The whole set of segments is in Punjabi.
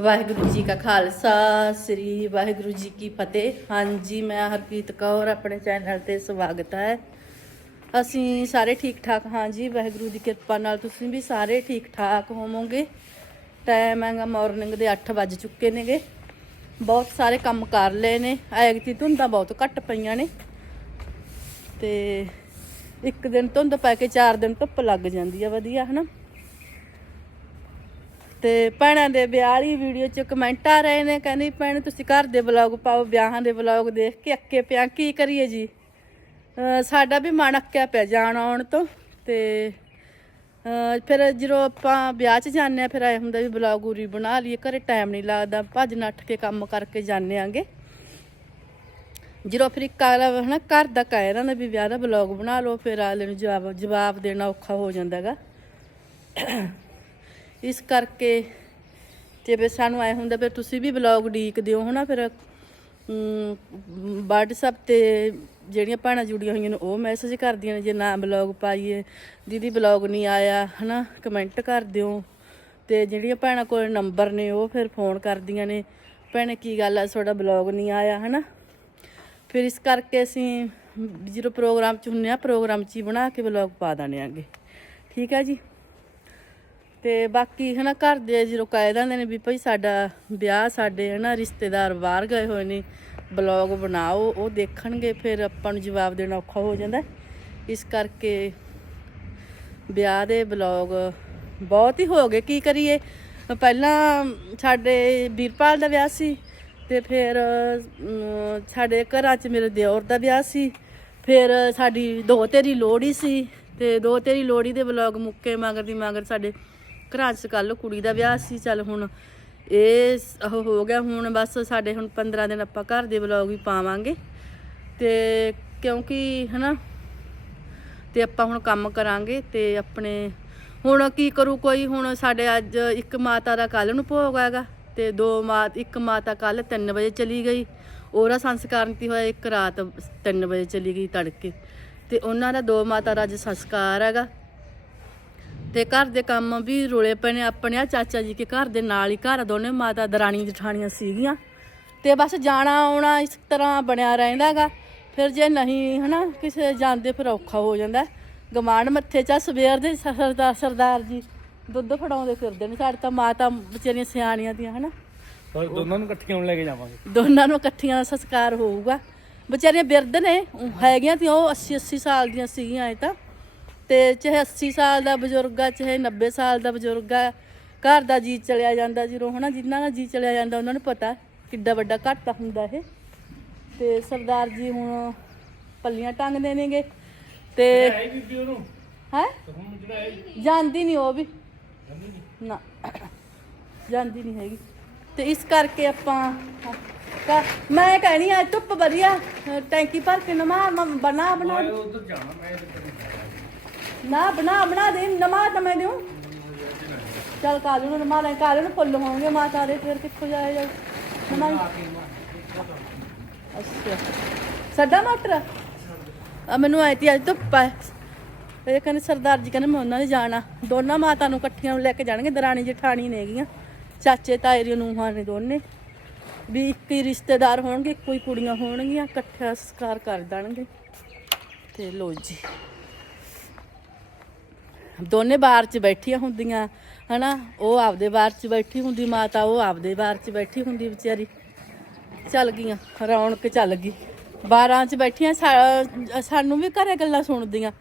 ਵਾਹਿਗੁਰੂ ਜੀ ਕਾ ਖਾਲਸਾ, ਸ੍ਰੀ ਵਾਹਿਗੁਰੂ ਜੀ ਕੀ ਫਤਿਹ। ਹਾਂਜੀ, ਮੈਂ ਹਰਪ੍ਰੀਤ ਕੌਰ, ਆਪਣੇ ਚੈਨਲ ਤੇ ਸਵਾਗਤ ਹੈ। ਅਸੀਂ ਸਾਰੇ ਠੀਕ ਠਾਕ ਹਾਂ ਜੀ ਵਾਹਿਗੁਰੂ ਦੀ ਕਿਰਪਾ ਨਾਲ ਤੁਸੀਂ ਵੀ ਸਾਰੇ ਠੀਕ ਠਾਕ ਹੋਵੋਗੇ। ਟਾਈਮ ਹੈਗਾ ਮਾਰਨਿੰਗ ਦੇ 8 ਵੱਜ ਚੁੱਕੇ ਨੇਗੇ। ਬਹੁਤ ਸਾਰੇ ਕੰਮ ਕਰ ਲਏ ਨੇ। ਐਗਤੀ ਧੁੰਦਾਂ ਬਹੁਤ ਘੱਟ ਪਈਆਂ ਨੇ। ਤੇ ਇੱਕ ਦਿਨ ਧੁੰਦ ਪੈ ਕੇ ਚਾਰ ਦਿਨ ਧੁੱਪ ਲੱਗ ਜਾਂਦੀ ਆ ਵਧੀਆ, ਹਨਾ? ਤੇ ਭੈਣਾਂ ਦੇ ਵਿਆਹ ਵਾਲੀ ਵੀਡੀਓ ਚ ਕਮੈਂਟ ਆ ਰਹੇ ਨੇ, ਕਹਿੰਦੀ, ਭੈਣ, ਤੁਸੀਂ ਘਰ ਦੇ ਵਲੌਗ ਪਾਓ, ਵਿਆਹਾਂ ਦੇ ਵਲੌਗ ਦੇਖ ਕੇ ਅੱਕੇ ਪਿਆ, ਕੀ ਕਰੀਏ ਜੀ? ਸਾਡਾ ਵੀ ਮਨ ਅੱਕਿਆ ਪਿਆ ਜਾਣ ਆਉਣ ਤੋਂ ਤੇ ਫਿਰ ਜਦੋਂ ਆਪਾਂ ਵਿਆਹ 'ਚ ਜਾਂਦੇ ਆ ਫਿਰ ਐ ਹੁੰਦਾ ਵੀ ਵਲੌਗ ਉਰੀ ਬਣਾ ਲਈਏ, ਘਰੇ ਟਾਈਮ ਨਹੀਂ ਲੱਗਦਾ, ਭੱਜ ਨੱਠ ਕੇ ਕੰਮ ਕਰਕੇ ਜਾਂਦੇ ਆਂਗੇ ਜਦੋਂ ਫਿਰ ਇੱਕ ਅਗਲਾ ਹਨਾ, ਘਰ ਦਾ ਕਹਿ ਰਹਿੰਦਾ ਵੀ ਵਿਆਹ ਦਾ ਵਲੌਗ ਬਣਾ ਲਓ, ਫਿਰ ਅਗਲੇ ਨੂੰ ਜਵਾਬ ਜਵਾਬ ਦੇਣਾ ਔਖਾ ਹੋ ਜਾਂਦਾ ਹੈਗਾ ਇਸ ਕਰਕੇ ਤੇ ਫਿਰ ਸਾਨੂੰ ਐ ਹੁੰਦਾ ਫਿਰ ਤੁਸੀਂ ਵੀ ਵਲੌਗ ਡੀਕ ਦਿਓ ਹਨਾ? ਫਿਰ ਅਮ, WhatsApp ਤੇ ਜਿਹੜੀਆਂ ਭੈਣਾਂ ਜੁੜੀਆਂ ਹੋਈਆਂ ਨੇ ਉਹ ਮੈਸੇਜ ਕਰਦੀਆਂ ਨੇ ਜੇ ਨਾ ਵਲੌਗ ਪਾਈਏ ਦੀਦੀ ਵਲੌਗ ਨਹੀਂ ਆਇਆ ਹਨਾ? ਕਮੈਂਟ ਕਰ ਦਿਓ। ਤੇ ਜਿਹੜੀਆਂ ਭੈਣਾਂ ਕੋਲ ਨੰਬਰ ਨੇ ਉਹ ਫਿਰ ਫੋਨ ਕਰਦੀਆਂ ਨੇ ਭੈਣੇ ਕੀ ਗੱਲ ਆ? ਤੁਹਾਡਾ ਵਲੌਗ ਨਹੀਂ ਆਇਆ ਹਨਾ? ਫਿਰ ਇਸ ਕਰਕੇ ਅਸੀਂ ਜਦੋਂ ਪ੍ਰੋਗਰਾਮ ਚ ਹੁੰਨੇ ਆ ਪ੍ਰੋਗਰਾਮ ਚ ਹੀ ਬਣਾ ਕੇ ਵਲੌਗ ਪਾ ਦਾਣੇ ਆਗੇ। ਠੀਕ ਆ ਜੀ? ਤੇ ਬਾਕੀ ਹਨਾ ਘਰ ਦੇ ਜਦੋਂ ਕਹਿ ਦਿੰਦੇ ਨੇ ਵੀ ਭਾਈ ਸਾਡਾ ਵਿਆਹ ਸਾਡੇ ਹਨਾ ਰਿਸ਼ਤੇਦਾਰ ਬਾਹਰ ਗਏ ਹੋਏ ਨੇ ਬਲੌਗ ਬਣਾਓ, ਉਹ ਦੇਖਣਗੇ, ਫਿਰ ਆਪਾਂ ਨੂੰ ਜਵਾਬ ਦੇਣਾ ਔਖਾ ਹੋ ਜਾਂਦਾ। ਇਸ ਕਰਕੇ ਵਿਆਹ ਦੇ ਬਲੌਗ ਬਹੁਤ ਹੀ ਹੋ ਗਏ। ਕੀ ਕਰੀਏ? ਪਹਿਲਾਂ ਸਾਡੇ ਵੀਰਪਾਲ ਦਾ ਵਿਆਹ ਸੀ ਤੇ ਫਿਰ ਸਾਡੇ ਘਰਾਂ 'ਚ ਮੇਰੇ ਦਿਓਰ ਦਾ ਵਿਆਹ ਸੀ। ਫਿਰ ਸਾਡੀ ਦੋ ਤੇਰੀ ਲੋਹੜੀ ਸੀ ਤੇ ਦੋ ਤੇਰੀ ਲੋਹੜੀ ਦੇ ਵਲੌਗ ਮੁੱਕੇ ਮਗਰ ਦੀ ਮਗਰ ਸਾਡੇ ਘਰਾਂ 'ਚ ਕੱਲ ਕੁੜੀ ਦਾ ਵਿਆਹ ਸੀ, ਚੱਲ ਹੁਣ ਇਹ ਉਹ ਹੋ ਗਿਆ, ਹੁਣ ਬਸ ਸਾਡੇ ਹੁਣ 15 ਦਿਨ ਆਪਾਂ ਘਰ ਦੇ ਵਲੌਗ ਵੀ ਪਾਵਾਂਗੇ। ਤੇ ਕਿਉਂਕਿ ਹਨਾ, ਤੇ ਆਪਾਂ ਹੁਣ ਕੰਮ ਕਰਾਂਗੇ ਤੇ ਆਪਣੇ ਹੁਣ ਕੀ ਕਰੂ, ਕੋਈ ਹੁਣ ਸਾਡੇ ਅੱਜ ਇੱਕ ਮਾਤਾ ਦਾ ਕੱਲ ਨੂੰ ਭੋਗ ਹੈਗਾ ਤੇ ਦੋ ਮਾ, ਇੱਕ ਮਾਤਾ ਕੱਲ 3 ਵਜੇ ਚਲੀ ਗਈ। ਉਹਦਾ ਸੰਸਕਾਰ ਨਹੀਂ ਹੋਇਆ, ਇੱਕ ਰਾਤ 3 ਵਜੇ ਚਲੀ ਗਈ ਤੜਕੇ। ਤੇ ਉਹਨਾਂ ਦਾ ਦੋ ਮਾਤਾ ਦਾ ਅੱਜ ਸੰਸਕਾਰ ਹੈਗਾ। ਤੇ ਘਰ ਦੇ ਕੰਮ ਵੀ ਰੋਲੇ ਪਏ ਨੇ। ਆਪਣੇ ਆ ਚਾਚਾ ਜੀ ਕੇ ਘਰ ਦੇ ਨਾਲ ਹੀ ਘਰ ਆ, ਦੋਨੇ ਮਾਤਾ ਦਰਾਣੀ ਜਠਾਣੀਆਂ ਸੀਗੀਆਂ। ਤੇ ਬਸ ਜਾਣਾ ਆਉਣਾ ਇਸ ਤਰ੍ਹਾਂ ਬਣਿਆ ਰਹਿੰਦਾਗਾ ਫਿਰ ਜੇ ਨਹੀਂ ਹਨਾ ਕਿਸੇ ਜਾਂਦੇ ਫਿਰ ਔਖਾ ਹੋ ਜਾਂਦਾ। ਗਮਾਨ ਮੱਥੇ ਚਾ ਸਵੇਰ ਦੇ ਸਰਦਾਰ ਸਰਦਾਰ ਜੀ। ਦੁੱਧ ਫੜਾਉਂਦੇ ਫਿਰਦੇ ਨੇ ਸਾਡੇ ਤਾਂ ਮਾਤਾ ਵਿਚਾਰੀਆਂ ਸਿਆਣੀਆਂ ਦੀਆਂ ਹਨਾ। ਪਰ ਦੋਨਾਂ ਨੂੰ ਇਕੱਠੀਆਂ ਨੂੰ ਲੈ ਕੇ ਜਾਵਾਂਗੇ। ਦੋਨਾਂ ਨੂੰ ਇਕੱਠੀਆਂ ਦਾ ਸੰਸਕਾਰ ਹੋਊਗਾ। ਵਿਚਾਰੀਆਂ ਬਿਰਧ ਨੇ ਹੈਗੀਆਂ ਤੇ ਉਹ 80 80 ਸਾਲ ਦੀਆਂ ਸੀਗੀਆਂ ਇਹ ਤਾਂ। ਤੇ ਚਾਹੇ 80 ਸਾਲ ਦਾ ਬਜ਼ੁਰਗ ਆ ਚਾਹੇ 90 ਸਾਲ ਦਾ ਬਜ਼ੁਰਗ ਆ ਘਰ ਦਾ ਜੀ ਚਲਿਆ ਜਾਂਦਾ ਜਦੋਂ ਹਨਾ ਜਿਨ੍ਹਾਂ ਦਾ ਜੀ ਚਲਿਆ ਜਾਂਦਾ ਉਹਨਾਂ ਨੂੰ ਪਤਾ ਕਿੱਡਾ ਵੱਡਾ ਘਾਟਾ ਹੁੰਦਾ ਇਹ। ਤੇ ਸਰਦਾਰ ਜੀ ਹੁਣ ਪੱਲੀਆਂ ਟੰਗਦੇ ਨੇਗੇ ਤੇ ਹੈ ਬੀਬੀ ਉਹਨੂੰ? ਜਾਂਦੀ ਨਹੀਂ ਉਹ ਵੀ। ਨਾ ਜਾਂਦੀ ਨਹੀਂ ਹੈਗੀ। ਤੇ ਇਸ ਕਰਕੇ ਆਪਾਂ ਮੈਂ ਕਹਿਣੀ ਆ ਧੁੱਪ ਵਧੀਆ ਟੈਂਕੀ ਭਰ ਕੇ ਨਮਾ ਬਣਾ ਬਣਾ ਉਧਰ ਜਾਣਾ ਮੈਂ। ਨਾ, ਬਣਾ ਬਣਾ ਦੇ ਨਮਾ ਤਾਂ ਮੈਂ ਦਿਉ ਚਲ ਕਾਲੂ ਨੂੰ ਨਮਾ ਲੈ ਕਾਲੂ ਨੂੰ ਫੁੱਲ ਹੋਣਗੇ ਮਾਤਾ ਦੇ, ਫਿਰ ਕਿੱਥੋਂ ਜਾਇਆ ਜਾਊ ਨਮਾ ਅੱਛਾ। ਸਾਡਾ ਮਟਰ? ਆ, ਮੈਨੂੰ ਆਈ ਤੀ ਅੱਜ ਧੁੱਪ ਹੈ ਇਹ ਕਹਿੰਦੇ ਸਰਦਾਰ ਜੀ ਕਹਿੰਦੇ ਮੈਂ ਉਹਨਾਂ ਦੇ ਜਾਣਾ। ਦੋਨਾਂ ਮਾਤਾ ਨੂੰ ਇਕੱਠੀਆਂ ਨੂੰ ਲੈ ਕੇ ਜਾਣਗੇ, ਦਰਾਣੀ ਜਠਾਣੀ ਨੇਗੀਆਂ ਚਾਚੇ, ਤਾਏ ਦੀਆਂ ਨੂੰਹਾਂ ਨੇ ਦੋਨੇ। ਵੀ ਇੱਕ ਹੀ ਰਿਸ਼ਤੇਦਾਰ ਹੋਣਗੇ ਕੋਈ ਕੁੜੀਆਂ ਹੋਣਗੀਆਂ, ਇਕੱਠਾ ਸਸਕਾਰ ਕਰ ਦੇਣਗੇ। ਤੇ ਲੋ ਜੀ। ਦੋਨੇ ਬਾਰ 'ਚ ਬੈਠੀਆਂ ਹੁੰਦੀਆਂ, ਹਨਾ? ਉਹ ਆਪਦੇ ਬਾਰ 'ਚ ਬੈਠੀ ਹੁੰਦੀ, ਮਾਤਾ ਉਹ ਆਪਦੇ ਬਾਰ 'ਚ ਬੈਠੀ ਹੁੰਦੀ ਵਿਚਾਰੀ। ਚੱਲ ਗਈਆਂ, ਰੌਣਕ ਚੱਲ ਗਈ। ਬਾਰਾਂ 'ਚ ਬੈਠੀਆਂ, ਸਾ- ਸਾਨੂੰ ਵੀ ਘਰੇ ਗੱਲਾਂ ਸੁਣਦੀਆਂ।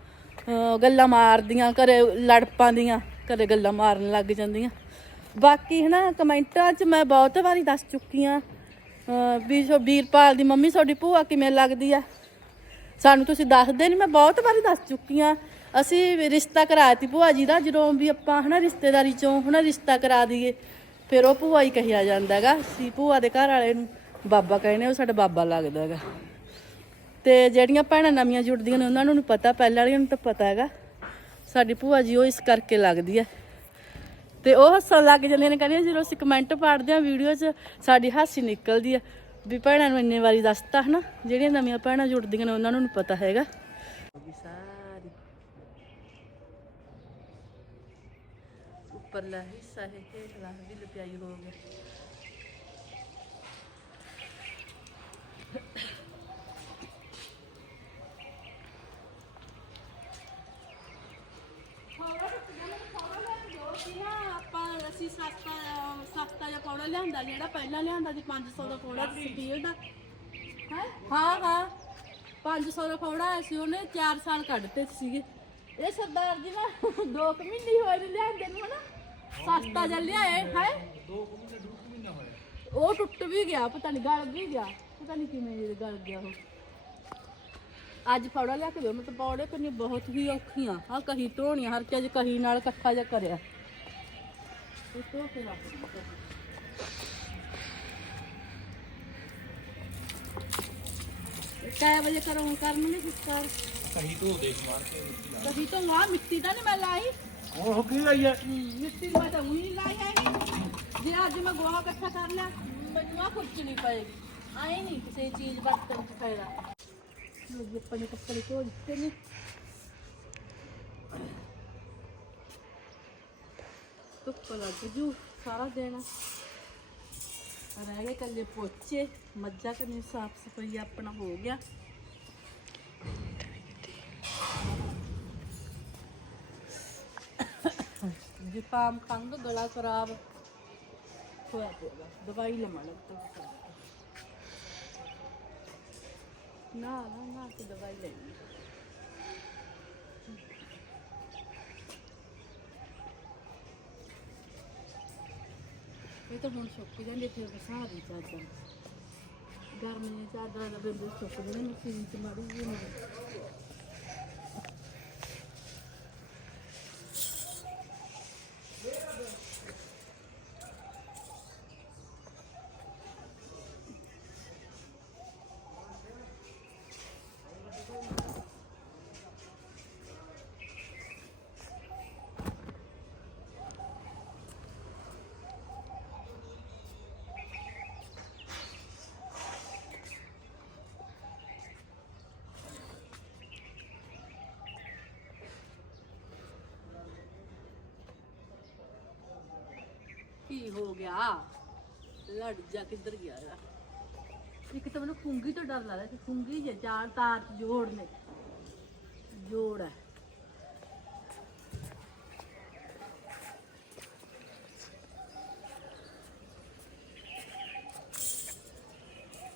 ਗੱਲਾਂ ਮਾਰਦੀਆਂ, ਘਰੇ ਲੜ ਪਾਉਂਦੀਆਂ ਘਰੇ ਗੱਲਾਂ ਮਾਰਨ ਲੱਗ ਜਾਂਦੀਆਂ। ਬਾਕੀ, ਹਨਾ, ਕਮੈਂਟਾਂ 'ਚ ਮੈਂ ਬਹੁਤ ਵਾਰੀ ਦੱਸ ਚੁੱਕੀ ਆ ਵੀ ਸੋ, ਵੀਰਪਾਲ ਦੀ ਮੰਮੀ ਤੁਹਾਡੀ ਭੂਆ ਕਿਵੇਂ ਲੱਗਦੀ ਆ? ਸਾਨੂੰ ਤੁਸੀਂ ਦੱਸਦੇ ਨਹੀਂ ਮੈਂ ਬਹੁਤ ਵਾਰੀ ਦੱਸ ਚੁੱਕੀ ਆ ਅਸੀਂ ਵੀ ਰਿਸ਼ਤਾ ਕਰਾਇਆ ਤੀ ਭੂਆ ਜੀ ਦਾ, ਜਦੋਂ ਵੀ ਆਪਾਂ ਹਨਾ ਰਿਸ਼ਤੇਦਾਰੀ ਚੋਂ ਹਨਾ ਰਿਸ਼ਤਾ ਕਰਾ ਦਈਏ, ਫਿਰ ਉਹ ਭੂਆ ਹੀ ਕਹਿਆ ਜਾਂਦਾ ਹੈਗਾ, ਸੀ ਭੂਆ ਦੇ ਘਰ ਵਾਲੇ ਨੂੰ ਬਾਬਾ ਕਹਿੰਦੇ ਉਹ ਸਾਡਾ ਬਾਬਾ ਲੱਗਦਾ ਹੈਗਾ। ਤੇ ਜਿਹੜੀਆਂ ਭੈਣਾਂ ਨਵੀਆਂ ਜੁੜਦੀਆਂ ਨੇ, ਉਹਨਾਂ ਨੂੰ ਪਤਾ, ਪਹਿਲਾਂ ਵਾਲੀਆਂ ਨੂੰ ਤਾਂ ਪਤਾ ਹੈਗਾ, ਸਾਡੀ ਭੂਆ ਜੀ ਉਹ ਇਸ ਕਰਕੇ ਲੱਗਦੀ ਹੈ। ਤੇ ਉਹ ਹੱਸਣ ਲੱਗ ਜਾਂਦੀਆਂ ਨੇ, ਕਹਿੰਦੀਆਂ ਜਦੋਂ ਅਸੀਂ ਕਮੈਂਟ ਪੜ੍ਹਦੇ ਆ ਵੀਡੀਓ 'ਚ, ਸਾਡੀ ਹਾਸੀ ਨਿਕਲਦੀ ਆ ਵੀ ਭੈਣਾਂ ਨੂੰ ਇੰਨੇ ਵਾਰੀ ਦੱਸਤਾ ਹਨਾ, ਜਿਹੜੀਆਂ ਨਵੀਆਂ ਭੈਣਾਂ ਜੁੜਦੀਆਂ ਨੇ, ਉਹਨਾਂ ਨੂੰ ਪਤਾ ਹੈਗਾ। ਉੱਪਰਲਾ ਹਿੱਸਾ ਹੈ ਹੇਠਲਾ ਵੀ ਲਪਿਆਈ ਹੋ ਗਿਆ ਆਪਾਂ ਅਸੀਂ ਸਸਤਾ ਲਿਆਂਦਾ ਜਿਹੜਾ ਪਹਿਲਾਂ ਲਿਆਂਦਾ ਸੀ 500 ਦਾ ਪੌੜਾ ਸੀ ਸਟੀਲ ਦਾ ਹਾਂ ਹਾਂ। 500 ਦਾ ਪੌੜਾ ਆਇਆ ਸੀ ਉਹਨੇ 4 ਸਾਲ ਕੱਢਤੇ ਸੀਗੇ ਇਹ ਸਰਦਾਰ ਜੀ ਨਾ 2 ਮਹੀਨੇ ਹੋਏ ਲਿਆਂਦੇ ਨੂੰ ਹਨਾ ਸਸਤਾ ਜਿਹਾ ਲਿਆਏ ਹੈ? ਉਹ ਟੁੱਟ ਵੀ ਗਿਆ ਪਤਾ ਨਹੀਂ ਗਲ ਵੀ ਗਿਆ ਪਤਾ ਨਹੀਂ ਕਿਵੇਂ ਗਲ ਗਿਆ ਉਹ। ਅੱਜ ਫੌੜਾ ਲਿਆ ਕੇ ਮੈਂ ਤਾਂ ਪੌੜੇ ਕਰਨੀ ਬਹੁਤ ਹੀ ਔਖੀਆਂ ਆ ਕਹੀ ਧੋਣੀਆਂ ਹਰ ਚੀਜ਼ ਕਹੀ ਨਾਲ ਇਕੱਠਾ ਜਿਹਾ ਕਰਿਆ। ਇਹ ਧੋ ਕੇ ਰੱਖ ਦਿੱਤਾ। ਇਹ ਕੈ ਵਜੇ ਕਰੂੰ ਕਰਨਗੇ ਕਿਸ ਕਰ ਕਹੀ ਤੋਂ ਦੇਖ ਮਾਰ ਕੇ ਕਹੀ ਤੋਂ ਆ ਮਿੱਟੀ ਤਾਂ ਨਹੀਂ ਮੈਂ ਲਾਈ। ਉਹ ਕੀ ਲਈ ਹੈ ਮਿੱਟੀ ਮੈਂ ਤਾਂ ਉਹੀ ਲਾਈ ਹੈਗੀ ਜੇ। ਅੱਜ ਮੈਂ ਗੋਹਾ ਇਕੱਠਾ ਕਰ ਲਿਆ, ਮੈਨੂੰ ਆ ਕੁਝ ਨਹੀਂ ਪਏਗੀ। ਆਏ ਨਹੀਂ ਕਿਸੇ ਚੀਜ਼ ਵਰਤਣ ਚ ਫਾਇਦਾ। ਲੋ ਆਪਣੇ ਕੱਪੜੇ ਧੋ ਦਿੱਤੇ ਨੇ। ਧੁੱਪ ਲੱਗ ਜੂ, ਸਾਰਾ ਦਿਨ। ਰਹਿ ਗਏ ਕੱਲੇ ਪੋਚੇ, ਮੱਝਾਂ ਕਰਨੀ ਸਾਫ਼ ਸਫ਼ਾਈ ਆਪਣਾ ਹੋ ਗਿਆ। ਜ਼ੁਕਾਮ ਖੰਗ ਗਲਾ ਖਰਾਬ ਹੋਇਆ ਪਿਆ ਦਵਾਈ ਲਵਾਂ ਲੱਗਦਾ ਨਾ ਨਾ ਨਾ ਤੇ ਦਵਾਈ ਲੈਣੀ ਇਹ ਤਾਂ ਹੁਣ ਸੁੱਕ ਜਾਂਦੇ ਫਿਰ ਬਸਾ ਦੀ ਚਾਦਰ। ਗਰਮੀ ਚਾਦਰ ਦਾ ਬਿੰਦੂ ਸੁੱਕ ਜਾਂਦੇ ਮਸ਼ੀਨ ਚ ਮਾਰੂ ਜੀ ਕੀ ਹੋ ਗਿਆ। ਲੜ ਜਾ ਕਿੱਧਰ ਗਿਆ ਗਾ? ਇੱਕ ਤਾਂ ਮੈਨੂੰ ਫੁੰਗੀ ਤੋਂ ਡਰ ਲੱਗਦਾ ਕਿ ਫੁੰਗੀ ਜੇ ਚਾਰ ਤਾਰ ਚ ਜੋੜ ਨੇ ਜੋੜ ਹੈ।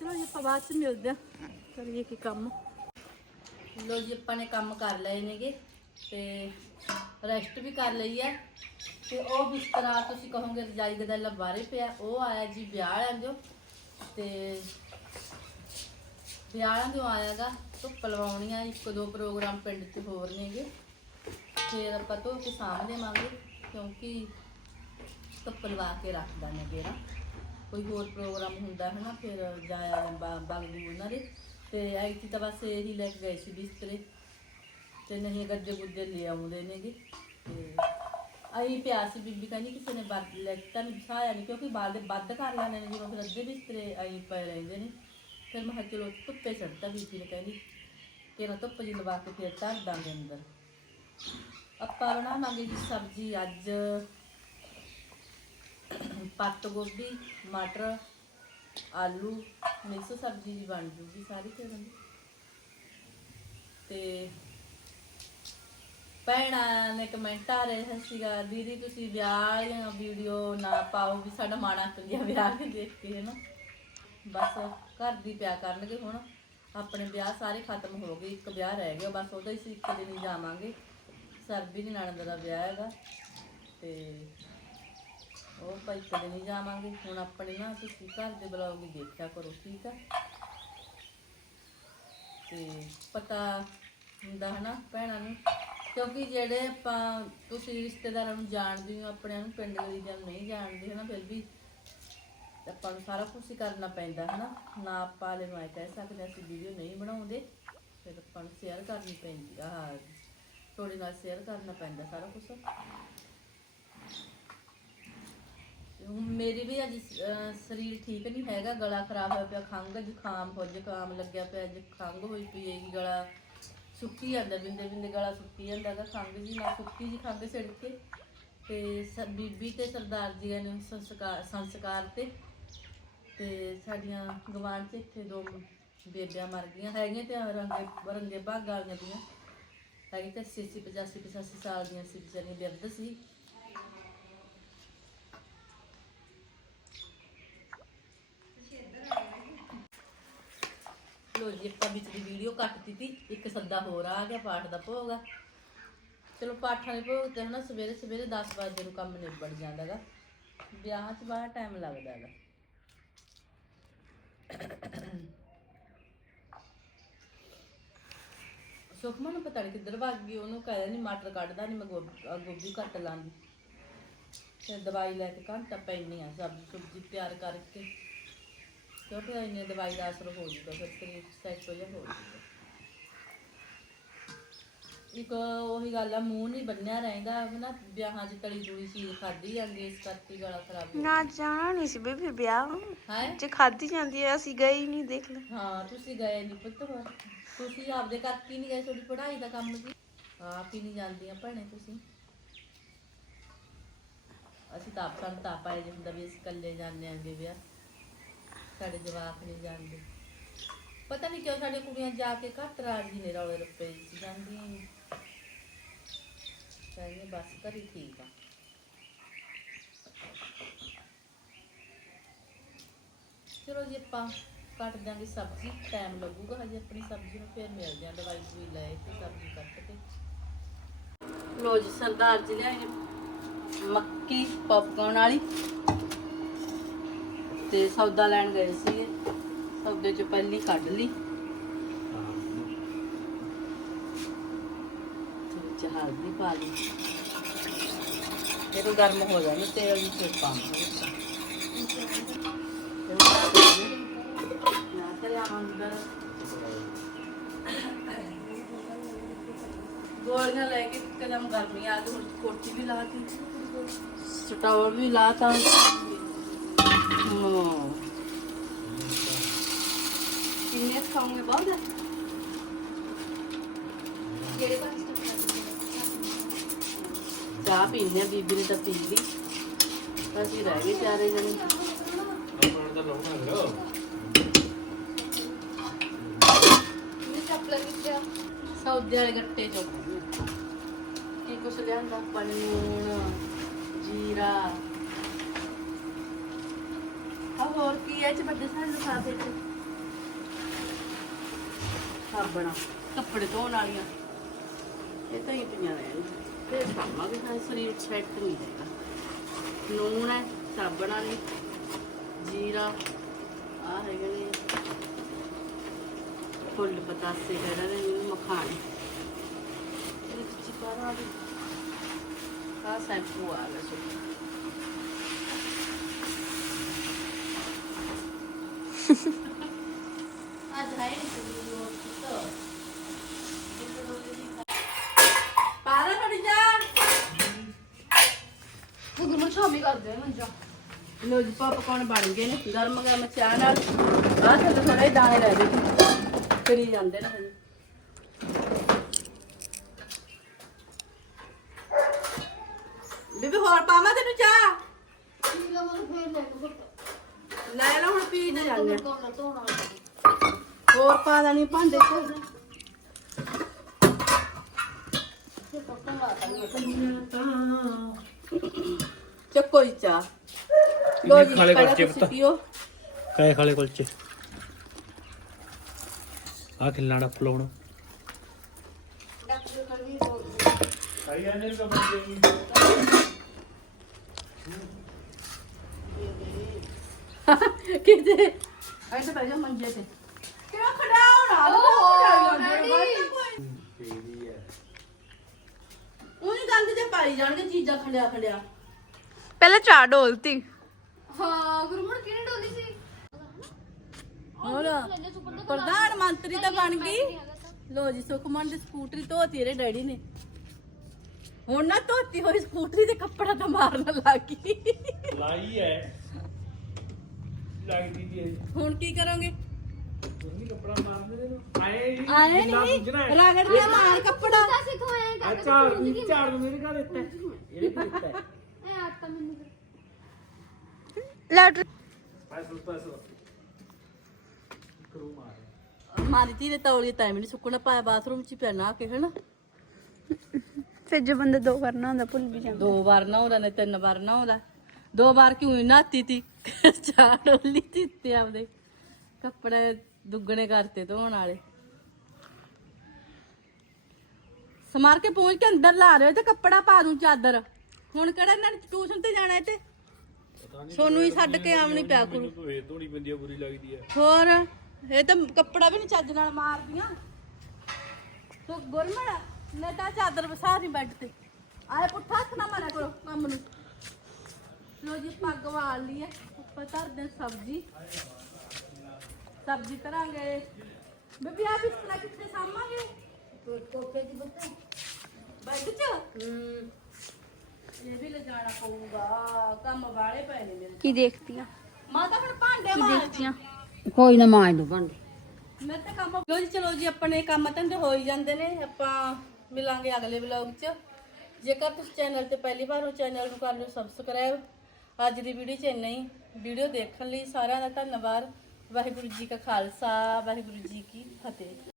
ਚਲੋ ਜੀ, ਆਪਾਂ ਬਾਅਦ ਚ ਮਿਲਦੇ ਆ ਕਰੀਏ ਕੀ ਕੰਮ? ਲੋ ਜੀ, ਆਪਾਂ ਨੇ ਕੰਮ ਕਰ ਲਏ ਨੇਗੇ ਤੇ ਰੈਸਟ ਵੀ ਕਰ ਲਈ ਹੈ। ਤੇ ਉਹ ਬਿਸਤਰਾ ਤੁਸੀਂ ਕਹੋਗੇ ਰਜਾਈ ਗਦੈਲਾ ਬਾਰੇ ਪਿਆ, ਉਹ ਆਇਆ ਜੀ ਵਿਆਹ ਵਾਲਿਆਂ ਜੋ ਤੇ ਵਿਆਹ ਵਾਲਿਆਂ ਜੋ ਆਇਆਗਾ, ਧੁੱਪ ਲਵਾਉਣੀਆਂ, ਇੱਕ ਦੋ ਪ੍ਰੋਗਰਾਮ ਪਿੰਡ 'ਚ ਹੋਰ ਨੇਗੇ। ਫਿਰ ਆਪਾਂ ਧੋ ਕੇ ਸਾਹਮਣੇ ਦੇਵਾਂਗੇ, ਕਿਉਂਕਿ ਧੁੱਪ ਲਵਾ ਕੇ ਰੱਖਦਾ ਨੇ ਗੇਰਾ ਕੋਈ ਹੋਰ ਪ੍ਰੋਗਰਾਮ ਹੁੰਦਾ ਹੈ ਨਾ ਫਿਰ ਜਾਇਆ ਬਗ ਨੂੰ ਉਹਨਾਂ ਦੇ। ਤੇ ਆਈਟੀ ਤਾਂ ਬਸ ਇਹੀ ਲੈ ਕੇ ਗਏ ਸੀ ਬਿਸਤਰੇ। ਤੇ ਨਹੀਂ ਗੱਜੇ ਗੁੱਜੇ ਲੈ ਆਉਂਦੇ ਨੇਗੇ। ਤੇ ਆਈ ਪਿਆ ਸੀ ਬੀਬੀ ਕਹਿੰਦੀ ਕਿਸੇ ਨੇ ਵੱਧ ਲੈਤਾ ਨਹੀਂ ਬਿਠਾਇਆ ਨਹੀਂ ਕਿਉਂਕਿ ਬਾਲ ਵੱਧ ਕਰ ਲੈਣੇ ਨੇ ਜਦੋਂ ਫਿਰ ਅੱਧੇ ਬਿਸਤਰੇ ਆਈ ਪਏ ਰਹਿੰਦੇ ਨੇ ਫਿਰ ਮੈਂ ਕਿਹਾ ਚਲੋ ਧੁੱਪੇ ਛੱਡਤਾ ਬੀਬੀ ਨੇ ਕਹਿੰਦੀ ਕਿ ਨਾ ਧੁੱਪ ਜੀ ਲਵਾ ਕੇ ਫਿਰ ਧਰ ਦਾਂਗੇ ਅੰਦਰ ਆਪਾਂ ਬਣਾਵਾਂਗੇ ਜੀ ਸਬਜ਼ੀ ਅੱਜ ਪੱਤ ਗੋਭੀ ਮਟਰ ਆਲੂ ਮਿਕਸ ਸਬਜ਼ੀ ਜੀ ਬਣ ਜੂਗੀ ਸਾਰੀ ਫਿਰ ਤੇ ਭੈਣਾਂ ਨੇ ਕਮੈਂਟ ਆ ਰਹੇ ਸੀਗਾ ਦੀਦੀ, ਤੁਸੀਂ ਵਿਆਹ ਵਾਲੀਆਂ ਵੀਡੀਓ ਨਾ ਪਾਓ ਵੀ ਸਾਡਾ ਮਾਣਾ ਪਿਆ ਵਿਆਹ ਕੇ ਦੇਖ ਕੇ ਨਾ ਬਸ ਘਰ ਦੀ ਪਿਆ ਕਰਨਗੇ ਹੁਣ। ਆਪਣੇ ਵਿਆਹ ਸਾਰੇ ਖਤਮ ਹੋ ਗਏ, ਇੱਕ ਵਿਆਹ ਰਹਿ ਗਿਆ, ਬਸ ਉਹਦਾ ਹੀ ਸੀ, ਇੱਕ ਦਿਨ ਹੀ ਜਾਵਾਂਗੇ। ਸਰਬੀ ਦੀ ਨਣਦ ਦਾ ਵਿਆਹ ਹੈਗਾ ਤੇ ਉਹ ਭਾਈ ਇੱਕ ਦਿਨ ਹੀ ਜਾਵਾਂਗੇ। ਹੁਣ ਆਪਣੇ ਨਾ ਤੁਸੀਂ ਘਰ ਦੇ ਬਲੌਗ ਵੀ ਦੇਖਿਆ ਕਰੋ, ਠੀਕ ਆ? ਤੇ ਪਤਾ ਹੁੰਦਾ ਹਨਾ ਭੈਣਾਂ ਨੂੰ ਕਿਉਂਕਿ ਜਿਹੜੇ ਆਪਾਂ ਤੁਸੀਂ ਰਿਸ਼ਤੇਦਾਰਾਂ ਨੂੰ ਜਾਣਦੇ ਹੋ ਆਪਣਿਆਂ ਨੂੰ ਪਿੰਡ ਗਲੀ ਜਾਂ ਨਹੀਂ ਜਾਣਦੇ, ਹਨਾ, ਫਿਰ ਵੀ ਆਪਾਂ ਨੂੰ ਸਾਰਾ ਕੁਝ ਹੀ ਕਰਨਾ ਪੈਂਦਾ, ਹਨਾ। ਨਾ ਆਪਾਂ ਵਾਲੇ ਨੂੰ ਕਹਿ ਸਕਦੇ ਅਸੀਂ ਵੀਡੀਓ ਨਹੀਂ ਬਣਾਉਂਦੇ, ਫਿਰ ਆਪਾਂ ਨੂੰ ਸ਼ੇਅਰ ਕਰਨੀ ਪੈਂਦੀ ਆ ਤੁਹਾਡੇ ਨਾਲ ਸ਼ੇਅਰ ਕਰਨਾ ਪੈਂਦਾ ਸਾਰਾ ਕੁਝ ਹੁਣ ਮੇਰੀ ਵੀ ਅੱਜ ਸਰੀਰ ਠੀਕ ਨਹੀਂ ਹੈਗਾ, ਗਲਾ ਖਰਾਬ ਹੋਇਆ ਪਿਆ, ਖੰਘ, ਜ਼ੁਕਾਮ ਹੋ ਜ਼ੁਕਾਮ ਲੱਗਿਆ ਪਿਆ, ਅੱਜ ਖੰਘ ਹੋਈ ਪਈ ਹੈਗੀ ਗਲਾ। ਸੁੱਕੀ ਜਾਂਦਾ, ਬਿੰਦੇ ਬਿੰਦੇ ਗਲਾ ਸੁੱਕੀ ਜਾਂਦਾ ਹੈਗਾ ਖੰਘ ਜੀ ਨਾਲ ਸੁੱਕੀ ਜੀ ਖੰਘ ਛਿੜ ਕੇ ਤੇ ਸ- ਬੀਬੀ ਤੇ ਸਰਦਾਰ ਜੀ ਨੇ ਸੰਸਕਾਰ ਸੰਸਕਾਰ ਤੇ ਤੇ ਸਾਡੀਆਂ ਗਵਾਂਢ ਚ ਇੱਥੇ ਦੋ ਬੇਬੀਆਂ ਮਰ ਗਈਆਂ, ਹੈਗੀਆਂ ਤੇ ਰੰਗੇ ਰੰਗੇ ਭਾਗਾਂ ਵਾਲੀਆਂ ਦੀਆਂ। ਹੈਗੀ ਤੇ 80 85 85 ਸਾਲ ਦੀਆਂ ਸੀ, ਵਿਚਾਰੀਆਂ ਬਿਰਧ ਸੀ। ਲੋ ਜੀ, ਆਪਾਂ ਵਿੱਚ ਦੀ ਵੀਡੀਓ ਕੱਟ ਦਿੱਤੀ, ਇੱਕ ਸੱਦਾ ਹੋਰ ਆ ਗਿਆ, ਪਾਠ ਦਾ ਭੋਗ ਆ। ਚਲੋ ਪਾਠਾਂ ਦੇ ਭੋਗ ਤੇ ਹਨਾ, ਸਵੇਰੇ ਸਵੇਰੇ 10 ਵਜੇ ਨੂੰ ਕੰਮ ਨਿਬੜ ਜਾਂਦਾਗਾ ਵਿਆਹ 'ਚ ਬੜਾ ਟਾਈਮ ਲੱਗਦਾ ਹੈਗਾ ਸੁਖਮਨ ਨੂੰ ਪਤਾ ਨਹੀਂ ਕਿੱਧਰ ਭੱਜ ਗਈ, ਉਹਨੂੰ ਕਹਿੰਦਾ ਨਹੀਂ ਮਟਰ ਕੱਢਦਾ ਨਹੀਂ ਮੈਂ ਗੋਭੀ ਕੱਟ ਲਾਂਗੀ। ਫਿਰ ਦਵਾਈ ਲੈ ਕੇ ਘੰਟਾ ਪੈਣੀ ਆ ਸਬਜ਼ੀ ਸੁਬਜ਼ੀ ਤਿਆਰ ਕਰਕੇ। ਕਿਉਂਕਿ ਇੰਨੇ ਦਵਾਈ ਦਾ ਅਸਰ ਹੋ ਜੂਗਾ ਫਿਰ ਸਰੀਰ ਸੈੱਟ ਹੋ ਜਾ ਹੋ ਜੂਗਾ ਇੱਕ ਉਹੀ ਗੱਲ ਆ ਮੂੰਹ ਨਹੀਂ ਬੰਨਿਆ ਰਹਿੰਦਾ ਹਨਾ ਵਿਆਹਾਂ 'ਚ ਤਲੀ ਦੂਈ ਚੀਜ਼ ਖਾਦੀ ਜਾਂਦੀ ਇਸ ਕਰਕੇ ਗਲਾ ਖਰਾਬ ਹੋ ਨਾ ਜਾਣਾ ਨਹੀਂ ਸੀ ਬੇਬੀ ਵਿਆਹ। ਹੈ? ਜੇ ਖਾਦੀ ਜਾਂਦੀ ਹੈ ਅਸੀਂ ਗਏ ਹੀ ਨਹੀਂ ਦੇਖ ਲੈ। ਹਾਂ ਤੁਸੀਂ ਗਏ ਨਹੀਂ ਪੁੱਤ ਹੋਰ ਤੁਸੀਂ ਆਪਦੇ ਕਰਕੇ ਹੀ ਨਹੀਂ ਗਏ ਤੁਹਾਡੀ ਪੜ੍ਹਾਈ ਦਾ ਕੰਮ ਸੀ ਆਪ ਹੀ ਨਹੀਂ ਜਾਂਦੀਆਂ ਭੈਣੇ ਤੁਸੀਂ। ਅਸੀਂ ਤਾਂ ਆਪ ਸਾਨੂੰ ਤਾਂ ਆਪ ਆਏ ਜੇ ਹੁੰਦਾ ਵੀ ਅਸੀਂ ਇਕੱਲੇ ਜਾਂਦੇ ਆਂਗੇ ਵਿਆਹ। ਸਾਡੇ ਜਵਾਕ ਨਹੀਂ ਜਾਂਦੇ। ਪਤਾ ਨਹੀਂ ਕਿਉਂ ਸਾਡੇ ਕੁੜੀਆਂ ਜਾ ਕੇ ਘੱਟ ਰਾਜੀ ਨੇ ਰੌਲੇ ਰੱਪੇ ਚ ਜਾਂਦੀਆਂ ਹੀ ਕਹਿੰਦੇ ਬਸ ਘਰੀ ਠੀਕ ਆ। ਚਲੋ ਜੀ, ਆਪਾਂ ਕੱਟ ਦਾਂਗੇ ਸਬਜ਼ੀ। ਟਾਈਮ ਲੱਗੂਗਾ ਹਜੇ ਆਪਣੀ ਸਬਜ਼ੀ ਨੂੰ, ਫਿਰ ਮਿਲਦੇ ਆ ਦਵਾਈ ਦੂਈ ਲੈ ਕੇ, ਸਬਜ਼ੀ ਕੱਟ ਕੇ। ਲੋ ਜੀ, ਸਰਦਾਰ ਜੀ ਲਿਆਏ ਨੇ ਮੱਕੀ ਪਪਕੌਰਨ ਵਾਲੀ। ਤੇ ਸੌਦਾ ਲੈਣ ਗਏ ਸੀਗੇ। ਸੌਦੇ ਚ ਪਹਿਲੀ ਕੱਢ ਲਈ। ਤੇ ਵਿੱਚ ਪਾ ਲਈ। ਇਹਨੂੰ ਗਰਮ ਹੋ ਜਾਣਾ ਤੇਲ ਵੀ ਫਿਰ ਪਾਵਾਂਗੇ ਨਾ ਕਰਿਆ ਅੰਦਰ। ਗੋਲੀਆਂ ਲੈ ਕੇ ਕਦਮ ਗਰਮੀ ਆ ਗਈ, ਹੁਣ ਕੋਟੀ ਵੀ ਲਾਤੀ ਸਟਾਵਰ ਵੀ ਲਾਤਾ ਹਮ। ਕਿੰਨੇ ਖਾਉਂਗੇ ਬਹੁਤ ਹੈ। ਜਿਹੜੇ ਪਾਸੇ ਚਾਹ ਪੀਨੇ ਆ ਬੀਬੀ ਨੇ ਤਾਂ ਪੀ ਲਈ। ਅਸੀਂ ਰਹਿ ਗਏ ਚਾਰੇ ਜਣੇ ਆਪਣਾ ਤਾਂ ਲਾਉਣਾ ਵਿੱਚ ਸੌਦੇ ਵਾਲੇ ਗੱਟੇ ਚੋਂ। ਕੀ ਕੁਛ ਲਿਆਂਦਾ? ਆਪਾਂ ਨੇ ਲੂਣ ਜੀਰਾ। ਆ ਹੋਰ ਕੀ ਹੈ ਚ ਵੱਡੇ ਸਾਰੇ ਲਿਫਾਫੇ ਚ ਸਾਬਣਾ, ਕੱਪੜੇ ਧੋਣ ਵਾਲੀਆਂ। ਇਹ ਤਾਂ ਹੀ ਪਈਆਂ ਰਹਿਣ ਤੇ ਪਾਵਾਂਗੇ ਹਾਂ, ਸਰੀਰ ਸੈੱਟ ਨਹੀਂ ਹੈਗਾ। ਲੂਣ ਹੈ, ਸਾਬਣ ਵਾਲੀ, ਜੀਰਾ ਆ ਹੈਗੇ ਨੇ। ਫੁੱਲ ਪਤਾਸੇ ਕਹਿੰਦੇ ਨੇ, ਇਹਨੂੰ ਮਖਾਣੇ। ਵਿੱਚ ਪਾਰਾ ਵੀ ਆ ਸੈਂਪੂ ਆ ਗਿਆ ਸੋ ਅੱਜ ਹੈ ਨਹੀਂ ਪਾਰਾ ਥੋੜੀ ਜਾ ਗੁਰਮਨ ਸ਼ਾਮੀ ਕਰਦੇ ਮੰਜਾ। ਲੋ ਜੀ ਪਪਕੌਰਨ ਬਣ ਗਏ ਨੇ। ਗਰਮ ਗਰਮ ਚਾਹ ਨਾਲ। ਆਹ ਥੱਲੇ ਥੋੜੇ ਦਾਣੇ ਰਹਿ ਗਏ ਕਰੀ ਜਾਂਦੇ ਨੇ ਹਜੇ। ਬੀਬੀ ਹੋਰ ਪਾਵਾਂ ਤੈਨੂੰ ਚਾਹ? ਠੀਕ ਆ ਮੈਨੂੰ ਫੇਰ ਲੈ ਲਓ ਲੈ ਲੈ ਹੁਣ ਪੀ ਤੇ ਜਾਂਦੇ ਆ। ਕੋਲ ਧੋਣਾ ਹੋਰ ਪਾ ਦੇਣੀ ਭਾਂਡੇ ਚ। ਫਿਰ ਪੱਕਾ ਲਾ ਚੱਕੋ ਹੀ ਚਾਹ। ਲੋ ਜੀ ਖਾਲੇ ਪਹਿਲਾਂ ਬੱਚੇ ਤੁਸੀਂ ਪੁੱਤ। ਪੀਓ। ਕਾਏ ਖਾਲੇ ਕੁਲਚੇ। ਆ ਖਿਲਾਣਾ ਫਲਾਉਣਾ ਕਿਤੇ? ਐਸੇ ਬਹਿ ਜਾ ਮੰਜੇ ਤੇ। ਕਿਉਂ ਖੜਾਉਣਾ ਡੈਡੀ। ਉਹਨੀ ਗੰਦ ਤੇ ਪਾਈ ਜਾਣਗੇ ਚੀਜ਼ਾਂ ਖੰਡਿਆ ਖੰਡਿਆ ਪਹਿਲਾਂ ਚਾਹ ਡੋਲਤੀ। ਹਾਂ ਗੁਰਮਨ ਕਿਹਨੇ ਡੋਲੀ ਸੀ? ਹੋਰ ਪ੍ਰਧਾਨ ਮੰਤਰੀ ਤਾਂ ਬਣ ਗਈ। ਲੋ ਜੀ ਸੁਖਮਨ ਦੀ ਸਕੂਟਰੀ ਧੋਤੀ ਇਹਦੇ ਡੈਡੀ ਨੇ। ਹੁਣ ਨਾ ਧੋਤੀ ਹੋਈ ਸਕੂਟਰੀ ਤੇ ਕੱਪੜਾ ਤਾਂ ਮਾਰਨ ਲੱਗ ਗਈ। ਲਾਈ ਹੈ। ਲੱਗਦੀ ਦੀ ਹੈ। ਹੁਣ ਕੀ ਕਰੋਗੇ? ਕਪੜਾ ਮਾਰਦੇ ਨੇ। ਆਏ ਜੀ ਆਏ ਜਿੰਨਾ ਨਹੀਂ। ਰਗੜ ਕੇ ਮਾਰ ਕੱਪੜਾ। ਝਾੜ ਝਾੜ ਮੇਰੇ ਘਰ ਦਿੱਤਾ। ਇਹ ਕੀ ਦਿੱਤਾ ਲੈਟਰ ਪੈਸਲ ਪੈਸਲ ਕਰੂ ਮਾਰ ਮਾਰੀ ਤੀ ਦੇ ਤੌਲੀਏ ਤਾਂ ਨਹੀਂ ਸੁੱਕਣਾ ਪਾਇਆ ਬਾਥਰੂਮ ਚ ਹੀ ਪਿਆ ਨਾ ਕਿ ਹਨਾ? ਫਿਰ ਜੇ ਬੰਦਾ ਦੋ ਕਰਨਾ ਹੁੰਦਾ ਭੁੱਲ ਵੀ ਜਾਂਦਾ। ਦੋ ਵਾਰ ਨੇ ਤਿੰਨ ਵਾਰ ਨਹਾਉਂਦਾ ਦੋ ਵਾਰ ਕਿਉਂ ਨਹਾਤੀ ਤੀ? ਡੋਲੀ ਆਪਦੇ। ਕੱਪੜੇ ਦੁੱਗਣੇ ਕਰਤੇ ਧੋਣ ਵਾਲੇ। ਸਮਾਰ ਕੇ ਪਹੁੰਚ ਕੇ ਅੰਦਰ ਲਾ ਰਹੇ ਤੇ ਕੱਪੜਾ ਪਾ ਦੂੰ ਚਾਦਰ। ਹੁਣ ਕਿਹੜਾ ਇਹਨਾਂ ਨੇ ਟਿਊਸ਼ਨ ਤੇ ਜਾਣਾ ਤੇ ਸੋਨੂੰ ਹੀ ਛੱਡ ਕੇ ਆਉਣੀ ਪਿਆ ਕਰੂ ਫੇਰ ਧੋਣੀ ਪੈਂਦੀ ਆ ਬੁਰੀ ਲੱਗਦੀ ਆ। ਹੋਰ ਇਹ ਤਾਂ ਕੱਪੜਾ ਵੀ ਨਹੀਂ ਚੱਜ ਨਾਲ ਮਾਰਦੀਆਂ। ਤੋ ਗੁਰਮੜਾ ਨੇ ਤਾਂ ਚਾਦਰ ਵਸਾ ਨਹੀਂ ਬੈੱਡ ਤੇ। ਆਏ ਪੁੱਠਾ ਹੱਥ ਨਾ ਮਾਰਿਆ ਕਰੋ ਕੰਮ ਨੂੰ। ਲੋ ਜੀ ਪੱਗ ਵਾਲ ਲਈ ਹੈ ਉੱਪਰ ਧਰਦੇ ਹਾਂ ਸਬਜ਼ੀ। ਸਬਜ਼ੀ ਤਰਾਂਗੇ ਬੇਬੀ ਆ ਬਿਸਤਰਾ ਕਿੱਥੇ ਸਾਮਾਂਗੇ ਕੋਕੇ ਦੀ ਬੱਤੇ ਬੈੱਡ 'ਚ? ਹੂੰ। ਇਹ ਵੀ ਲਿਜਾਣਾ ਪਊਗਾ ਕੰਮ ਵਾਲੇ ਪਏ ਨੇ। ਮੇਰੇ ਕੀ ਦੇਖਦੀ ਆ ਮਾਤਾ ਹੁਣ ਭਾਂਡੇ ਕੀ ਆ ਕੋਈ ਨਾ ਮਾਂਜ ਦੋ ਭਾਂਡੇ। ਮੈਂ ਤਾਂ ਕੰਮ ਲੋ ਜੀ ਚਲੋ ਜੀ ਆਪਣੇ ਕੰਮ ਧੰਦੇ ਹੋ ਹੀ ਜਾਂਦੇ ਨੇ। ਆਪਾਂ ਮਿਲਾਂਗੇ ਅਗਲੇ ਵਲੌਗ 'ਚ। ਜੇਕਰ ਤੁਸੀਂ ਚੈਨਲ ਤੇ ਪਹਿਲੀ ਵਾਰ ਹੋ ਚੈਨਲ ਨੂੰ ਕਰ ਲਿਓ ਸਬਸਕ੍ਰਾਈਬ ਅੱਜ ਦੀ ਵੀਡੀਓ 'ਚ ਇੰਨਾ ਹੀ। ਵੀਡੀਓ ਦੇਖਣ ਲਈ ਸਾਰਿਆਂ ਦਾ ਧੰਨਵਾਦ। ਵਾਹਿਗੁਰੂ ਜੀ ਕਾ ਖਾਲਸਾ ਵਾਹਿਗੁਰੂ ਜੀ ਕੀ ਫਤਿਹ।